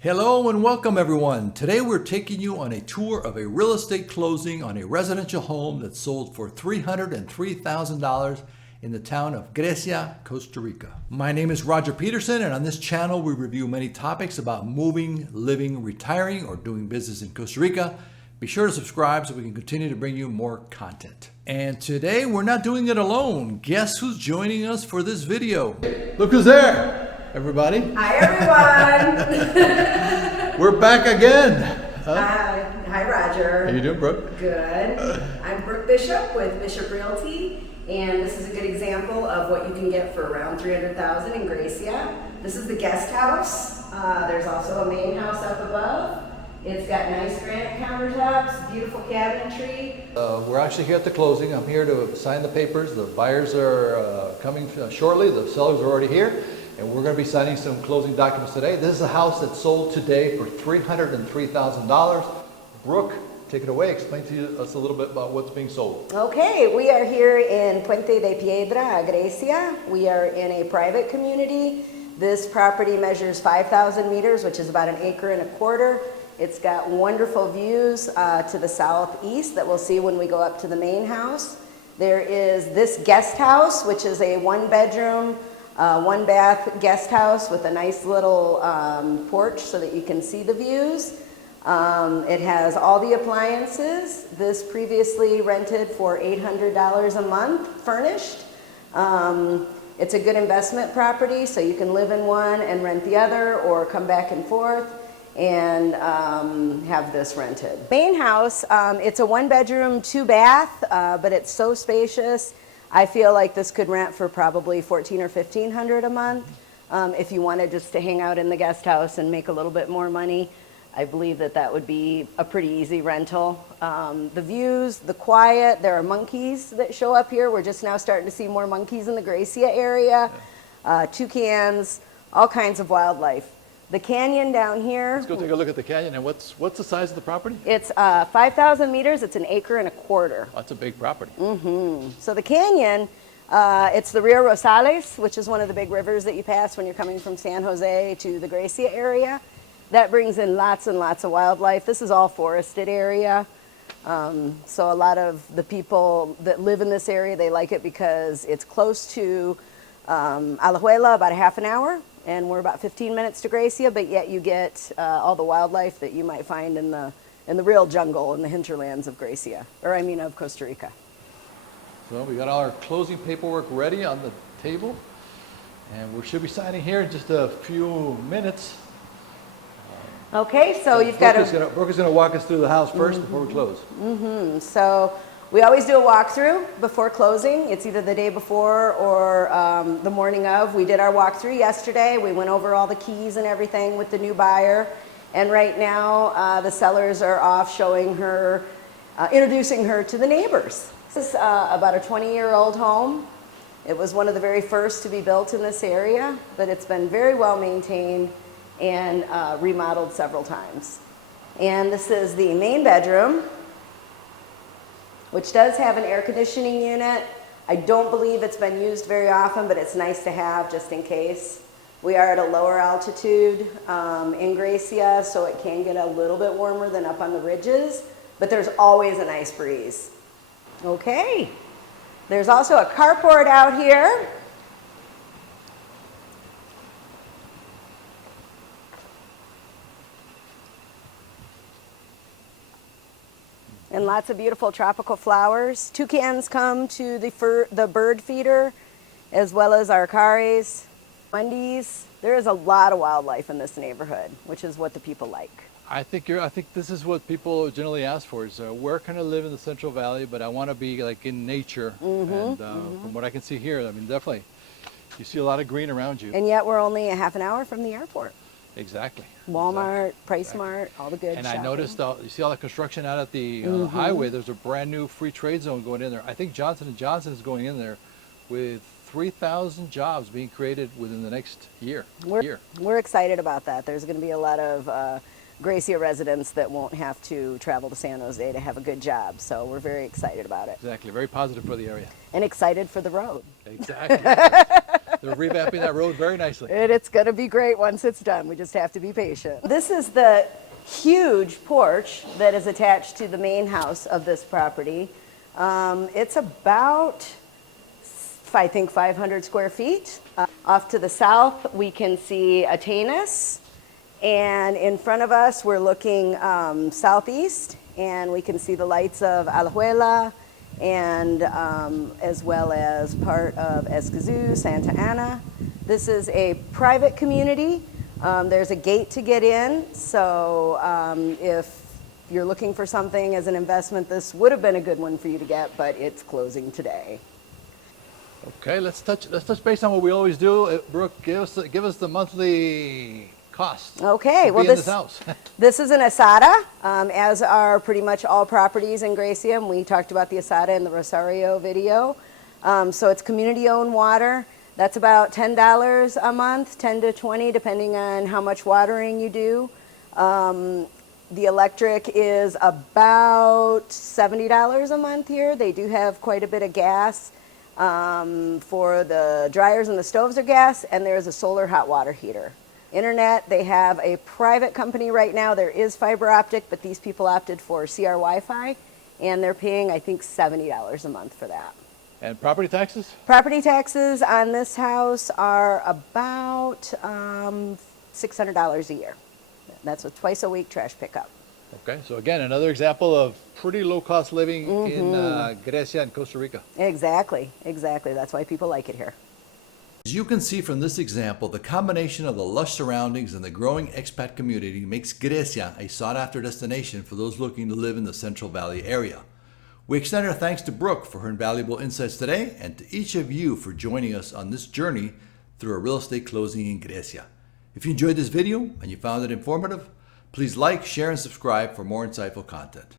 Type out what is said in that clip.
Hello and welcome everyone. Today we're taking you on a tour of a real estate closing on a residential home that sold for $303,000 in the town of Grecia, Costa Rica. My name is Roger Peterson, and on this channel we review many topics about moving, living, retiring, or doing business in Costa Rica. Be sure to subscribe so we can continue to bring you more content. And today we're not doing it alone. Guess who's joining us for this video? Look who's there! Everybody. Hi, everyone. We're back again. Hi, Roger. How you doing, Brooke? Good. I'm Brooke Bishop with Bishop Realty, and this is a good example of what you can get for around $300,000 in Grecia. This is the guest house. There's also a main house up above. It's got nice granite countertops, beautiful cabinetry. We're actually here at the closing. I'm here to sign the papers. The buyers are coming shortly. The sellers are already here. And we're going to be signing some closing documents today. This is a house that sold today for $303,000. Brooke, take it away. Explain to us a little bit about what's being sold. Okay, we are here in Puente de Piedra, Grecia. We are in a private community. This property measures 5,000 meters, which is about 1.25 acres. It's got wonderful views to the southeast that we'll see when we go up to the main house. There is this guest house, which is a one-bedroom, one-bath guest house with a nice little porch so that you can see the views. It has all the appliances. This previously rented for $800 a month, furnished. It's a good investment property, so you can live in one and rent the other, or come back and forth and have this rented. Main house, it's a one-bedroom, two-bath, but it's so spacious. I feel like this could rent for probably $1,400 or $1,500 a month. If you wanted just to hang out in the guest house and make a little bit more money, I believe that that would be a pretty easy rental. The views, the quiet, there are monkeys that show up here. We're just now starting to see more monkeys in the Grecia area, toucans, all kinds of wildlife. The canyon down here. Let's go take a look at the canyon. And what's the size of the property? It's 5,000 meters. It's 1.25 acres. Oh, that's a big property. So the canyon, it's the Rio Rosales, which is one of the big rivers that you pass when you're coming from San Jose to the Grecia area. That brings in lots and lots of wildlife. This is all forested area. So a lot of the people that live in this area, they like it because it's close to Alajuela, about a half an hour. And we're about 15 minutes to Grecia, but yet you get all the wildlife that you might find in the real jungle, in the hinterlands of Grecia, of Costa Rica. So we got all our closing paperwork ready on the table, and we should be signing here in just a few minutes. Okay, so you've got to... Brooke is going to walk us through the house first before we close. So we always do a walkthrough before closing. It's either the day before or the morning of. We did our walkthrough yesterday. We went over all the keys and everything with the new buyer. And right now, the sellers are off showing her, introducing her to the neighbors. This is about a 20-year-old home. It was one of the very first to be built in this area, but it's been very well maintained and remodeled several times. And this is the main bedroom, which does have an air conditioning unit. I don't believe it's been used very often, but it's nice to have just in case. We are at a lower altitude in Grecia, so it can get a little bit warmer than up on the ridges, but there's always a nice breeze. Okay, there's also a carport out here. And lots of beautiful tropical flowers. Toucans come to the bird feeder, as well as arcares, Wendy's. There is a lot of wildlife in this neighborhood, which is what the people like. I think this is what people generally ask for: is where can I live in the Central Valley, but I want to be like in nature. And from what I can see here, I mean, definitely, you see a lot of green around you. And yet we're only a half an hour from the airport. Exactly. Walmart, PriceSmart, all the good And shopping. I noticed, you see all the construction out at the highway. There's a brand new free trade zone going in there. I think Johnson & Johnson is going in there with 3,000 jobs being created within the next year. We're excited about that. There's going to be a lot of Grecia residents that won't have to travel to San Jose to have a good job. So we're very excited about it. Exactly. Very positive for the area. And excited for the road. Exactly. They're revamping that road very nicely. And it's going to be great once it's done. We just have to be patient. This is the huge porch that is attached to the main house of this property. It's about, I think, 500 square feet. Off to the south, we can see Atenas. And in front of us, we're looking southeast, and we can see the lights of Alajuela, and as well as part of Escazú, Santa Ana. This is a private community. There's a gate to get in, so if you're looking for something as an investment, this would have been a good one for you to get, but it's closing today. Okay, let's touch base on what we always do. Brooke, give us the monthly cost. Okay, well, this house. This is an asada, as are pretty much all properties in Grecia. And we talked about the asada in the Rosario video. So it's community-owned water. That's about $10 a month, 10 to 20, depending on how much watering you do. The electric is about $70 a month here. They do have quite a bit of gas. For the dryers and the stoves are gas, and there's a solar hot water heater. Internet, they have a private company right now. There is fiber optic, but these people opted for CR Wi-Fi, and they're paying, I think, $70 a month for that. And property taxes? Property taxes on this house are about $600 a year. That's with twice a week trash pickup. Okay, so again, another example of pretty low-cost living in Grecia and Costa Rica. Exactly, exactly. That's why people like it here. As you can see from this example, the combination of the lush surroundings and the growing expat community makes Grecia a sought-after destination for those looking to live in the Central Valley area. We extend our thanks to Brooke for her invaluable insights today, and to each of you for joining us on this journey through a real estate closing in Grecia. If you enjoyed this video and you found it informative, please like, share, and subscribe for more insightful content.